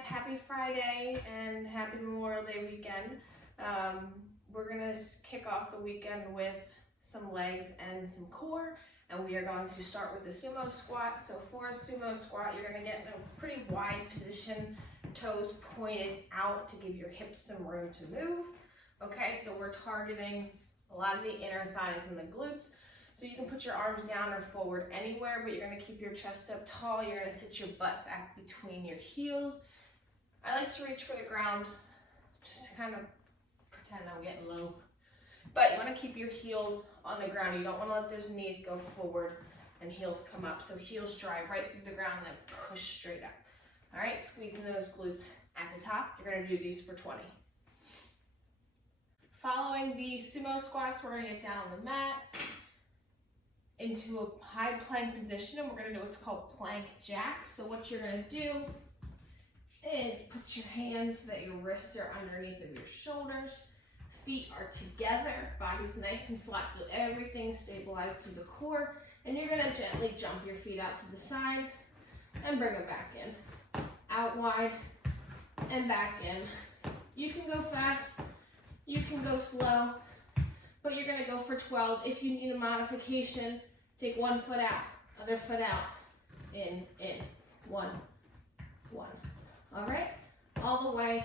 guys, happy Friday and happy Memorial Day weekend. We're gonna kick off the weekend with some legs and some core, and we are going to start with the sumo squat. So for a sumo squat, you're gonna get in a pretty wide position, toes pointed out to give your hips some room to move. Okay, so we're targeting a lot of the inner thighs and the glutes. So you can put your arms down or forward anywhere, but you're gonna keep your chest up tall. You're gonna sit your butt back between your heels. I like to reach for the ground, just to kind of pretend I'm getting low. But you wanna keep your heels on the ground. You don't wanna let those knees go forward and heels come up. So heels drive right through the ground and then push straight up. All right, squeezing those glutes at the top. You're gonna do these for 20. Following the sumo squats, we're gonna get down on the mat into a high plank position, and we're gonna do what's called plank jack. So what you're gonna do is put your hands so that your wrists are underneath of your shoulders, feet are together, body's nice and flat, so everything's stabilized through the core, and you're gonna gently jump your feet out to the side and bring them back in. Out wide and back in. You can go fast, you can go slow, but you're gonna go for 12. If you need a modification, take one foot out, other foot out, in, one. All right, all the way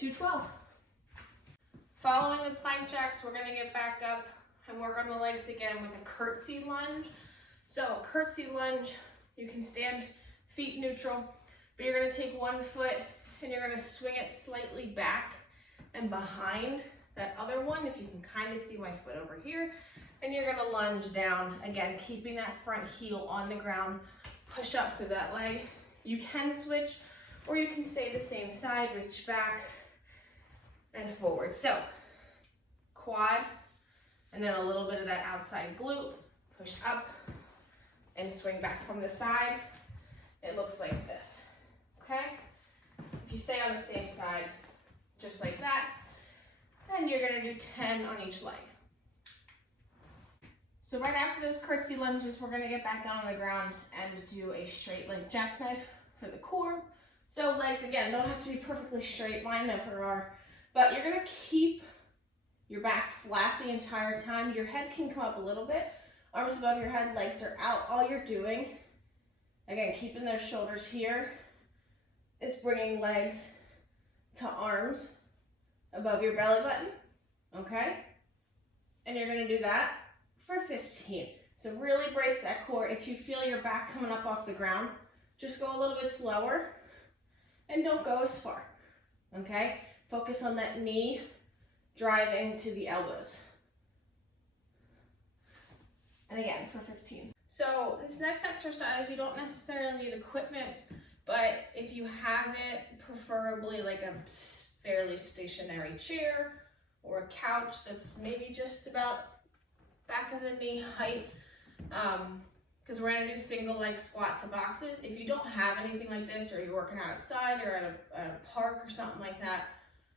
to 12. Following the plank jacks, we're gonna get back up and work on the legs again with a curtsy lunge. So curtsy lunge, you can stand feet neutral, but you're gonna take one foot and you're gonna swing it slightly back and behind that other one, if you can kind of see my foot over here, and you're gonna lunge down, again, keeping that front heel on the ground, push up through that leg. You can switch, or you can stay the same side, reach back and forward. So, quad, and then a little bit of that outside glute, push up and swing back from the side. It looks like this, okay? If you stay on the same side, just like that, and you're gonna do 10 on each leg. So right after those curtsy lunges, we're gonna get back down on the ground and do a straight leg jackknife for the core. So legs, again, don't have to be perfectly straight, mine never are, but you're gonna keep your back flat the entire time. Your head can come up a little bit, arms above your head, legs are out. All you're doing, again, keeping those shoulders here, is bringing legs to arms above your belly button, okay? And you're gonna do that for 15. So really brace that core. If you feel your back coming up off the ground, just go a little bit slower and don't go as far, okay? Focus on that knee driving to the elbows. And again, for 15. So this next exercise, you don't necessarily need equipment, but if you have it, preferably like a fairly stationary chair or a couch that's maybe just about back of the knee height, because we're gonna do single leg squat to boxes. If you don't have anything like this, or you're working outside or at a park or something like that,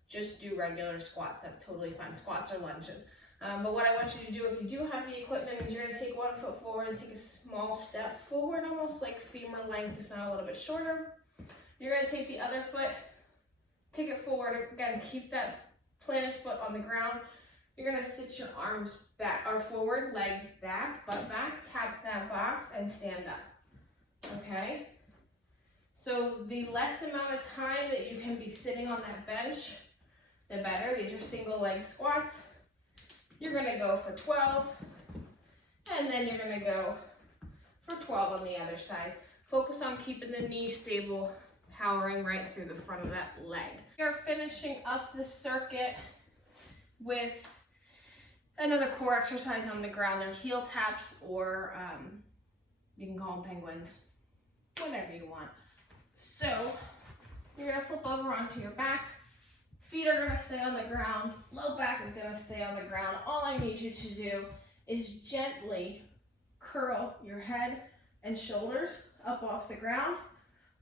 just do regular squats. That's totally fine. Squats or lunges. But what I want you to do, if you do have the equipment, is you're gonna take one foot forward and take a small step forward, almost like femur length, if not a little bit shorter. You're gonna take the other foot, kick it forward. Again, keep that planted foot on the ground. You're gonna sit your arms back or forward, legs back, butt back, tap that box and stand up, okay? So the less amount of time that you can be sitting on that bench, the better. These are single leg squats. You're gonna go for 12, and then you're gonna go for 12 on the other side. Focus on keeping the knee stable, powering right through the front of that leg. You're finishing up the circuit with another core exercise on the ground. They're heel taps, or you can call them penguins, whatever you want. So you're gonna flip over onto your back. Feet are gonna stay on the ground. Low back is gonna stay on the ground. All I need you to do is gently curl your head and shoulders up off the ground.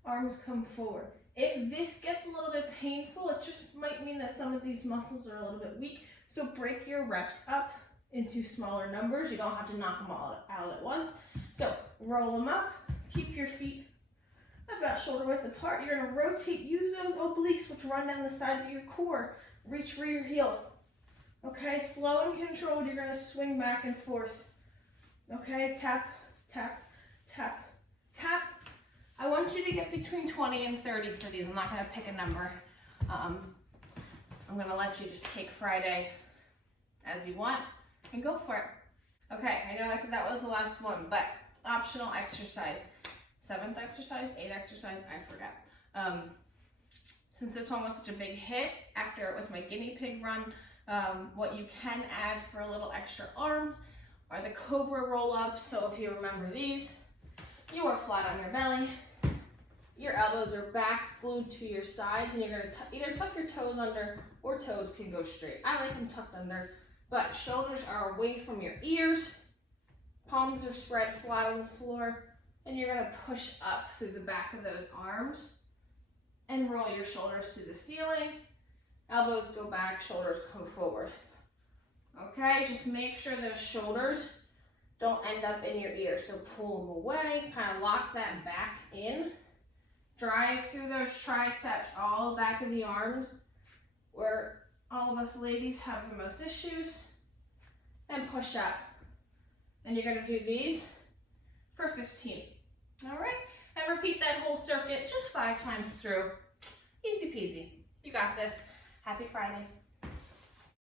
Arms come forward. If this gets a little bit painful, it just might mean that some of these muscles are a little bit weak. So break your reps up into smaller numbers. You don't have to knock them all out at once. So roll them up, keep your feet about shoulder width apart. You're gonna rotate, use those obliques which run down the sides of your core. Reach for your heel. Okay, slow and controlled, you're gonna swing back and forth. Okay, tap, tap, tap, tap. I want you to get between 20 and 30 for these. I'm not gonna pick a number. I'm gonna let you just take Friday as you want and go for it. Okay, I know I said that was the last one, but optional exercise. 7th exercise, 8th exercise, I forgot. Since this one was such a big hit after it was my guinea pig run, what you can add for a little extra arms are the Cobra Roll Ups. So if you remember these, you are flat on your belly, your elbows are back glued to your sides, and you're gonna either tuck your toes under or toes can go straight. I like them tucked under, but shoulders are away from your ears, palms are spread flat on the floor, and you're gonna push up through the back of those arms and roll your shoulders to the ceiling. Elbows go back, shoulders come forward. Okay, just make sure those shoulders don't end up in your ear. So pull them away, kind of lock that back in. Drive through those triceps, all the back of the arms, where all of us ladies have the most issues. And push up. And you're gonna do these for 15. All right, and repeat that whole circuit just 5 times through. Easy peasy. You got this. Happy Friday.